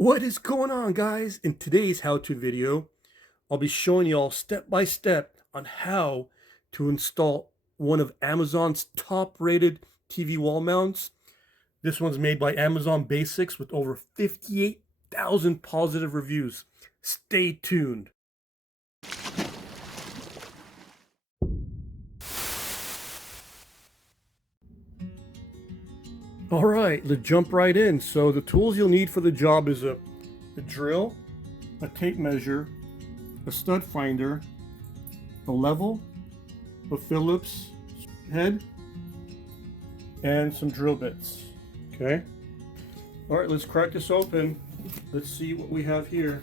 What is going on, guys? In today's how-to video, I'll be showing you all step by step on how to install one of Amazon's top-rated TV wall mounts. This one's made by Amazon Basics with over 58,000 positive reviews. Stay tuned. All right, let's jump right in. So the tools you'll need for the job is a drill, a tape measure, a stud finder, a level, a Phillips head, and some drill bits. Okay. All right, let's crack this open. Let's see what we have here.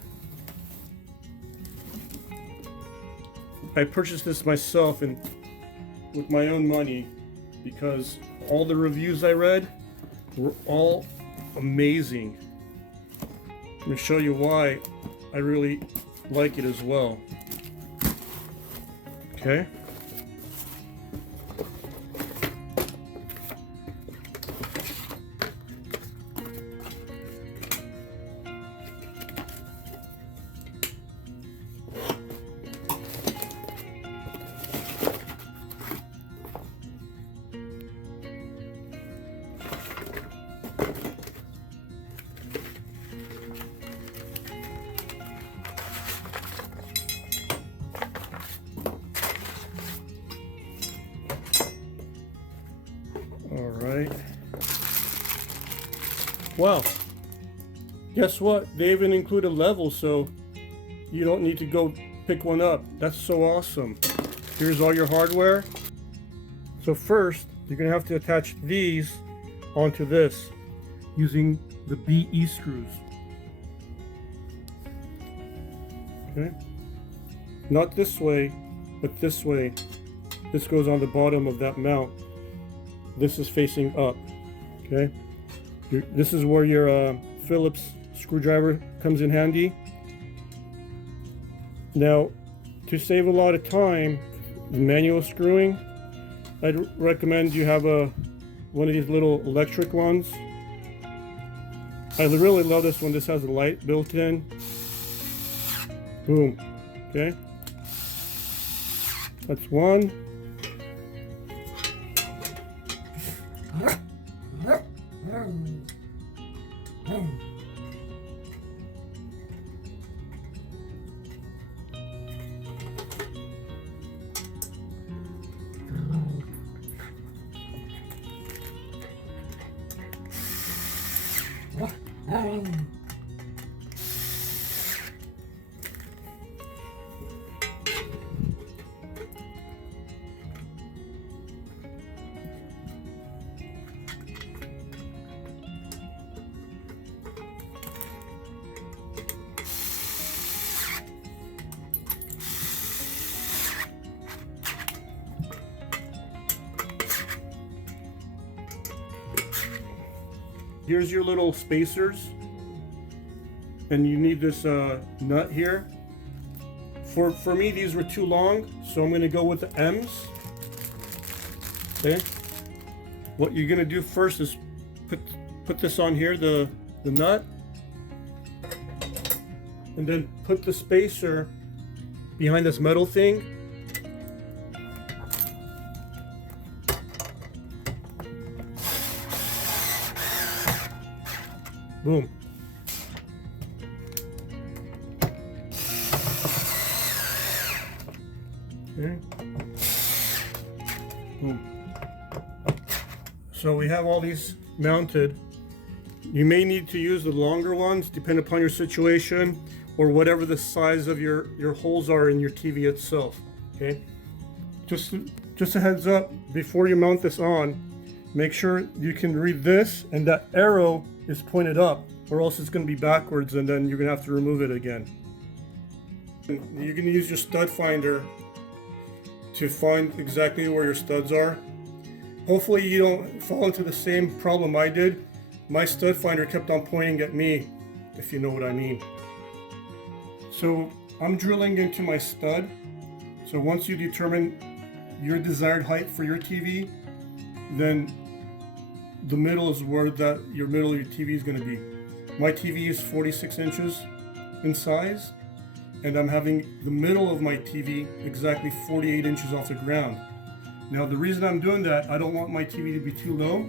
I purchased this myself and with my own money because all the reviews I read were all amazing. Let me show you why I really like it as well. Okay. All right. Well, guess what? They even include a level, so you don't need to go pick one up. That's so awesome. Here's all your hardware. So first, you're gonna have to attach these onto this using the BE screws. Okay. Not this way, but this way. This goes on the bottom of that mount. This is facing up. Okay. This is where your Phillips screwdriver comes in handy. Now, to save a lot of time, manual screwing, I'd recommend you have one of these little electric ones. I really love this one. This has a light built in. Boom. Okay. That's one. Here's your little spacers, and you need this nut here. For me, these were too long, so I'm going to go with the M's. Okay. What you're going to do first is put this on here, the nut, and then put the spacer behind this metal thing. Boom. Okay. Boom. So we have all these mounted. You may need to use the longer ones depending upon your situation or whatever the size of your holes are in your TV itself. Okay. Just a heads up, before you mount this on, make sure you can read this and that arrow is pointed up, or else it's going to be backwards and then you're going to have to remove it again. You're going to use your stud finder to find exactly where your studs are. Hopefully you don't fall into the same problem I did. My stud finder kept on pointing at me, if you know what I mean. So I'm drilling into my stud. So once you determine your desired height for your TV, then the middle is where your middle of your TV is going to be. My TV is 46 inches in size, and I'm having the middle of my TV exactly 48 inches off the ground. Now the reason I'm doing that, I don't want my TV to be too low,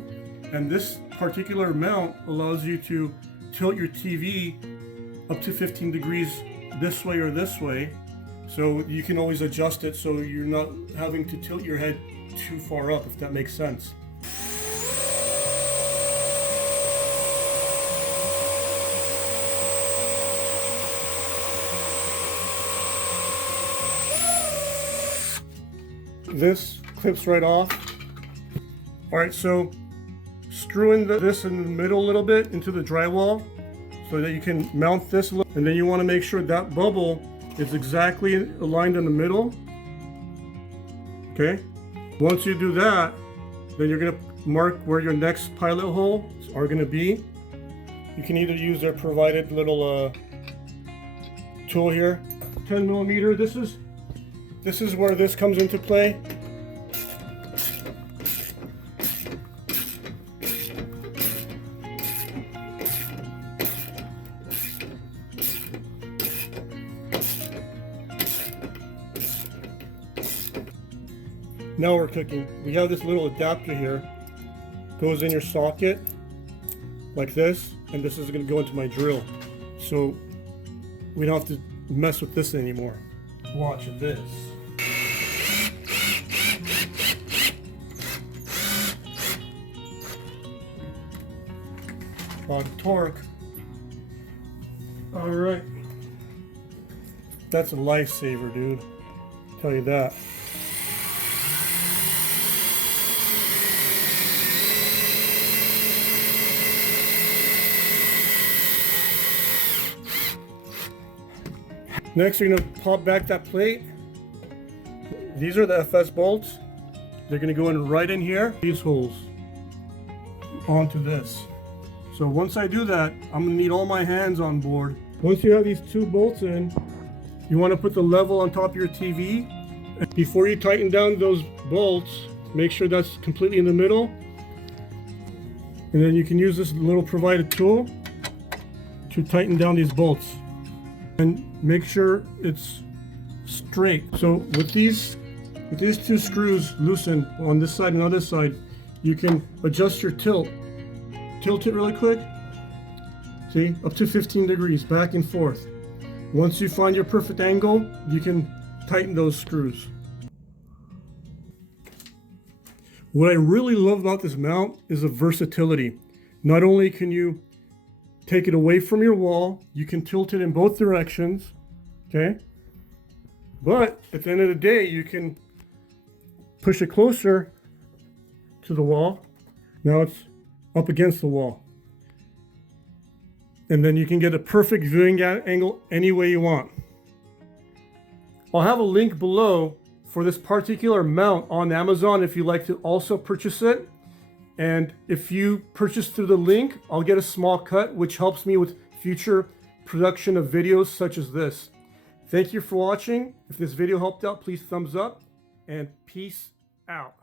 and this particular mount allows you to tilt your TV up to 15 degrees this way or this way, so you can always adjust it so you're not having to tilt your head too far up, if that makes sense. This clips right off. All right, so screw in this in the middle a little bit into the drywall so that you can mount this, and then you want to make sure that bubble is exactly aligned in the middle. Okay, once you do that, then you're going to mark where your next pilot holes are going to be. You can either use their provided little tool here, 10 millimeter. This is where this comes into play. Now we're cooking. We have this little adapter here. Goes in your socket like this, and this is going to go into my drill. So we don't have to mess with this anymore. Watch this. A lot of torque. All right. That's a lifesaver, dude. I'll tell you that. Next, you're going to pop back that plate. These are the FS bolts. They're going to go in right in here. These holes onto this. So once I do that, I'm going to need all my hands on board. Once you have these two bolts in, you want to put the level on top of your TV. Before you tighten down those bolts, make sure that's completely in the middle. And then you can use this little provided tool to tighten down these bolts. And make sure it's straight. So with these two screws loosened on this side and on this side, you can adjust your tilt. Tilt it really quick. See, up to 15 degrees, back and forth. Once you find your perfect angle, you can tighten those screws. What I really love about this mount is the versatility. Not only can you take it away from your wall, you can tilt it in both directions, okay? But at the end of the day, you can push it closer to the wall. Now it's up against the wall. And then you can get a perfect viewing angle any way you want. I'll have a link below for this particular mount on Amazon if you'd like to also purchase it. And if you purchase through the link, I'll get a small cut, which helps me with future production of videos such as this. Thank you for watching. If this video helped out, please thumbs up, and peace out.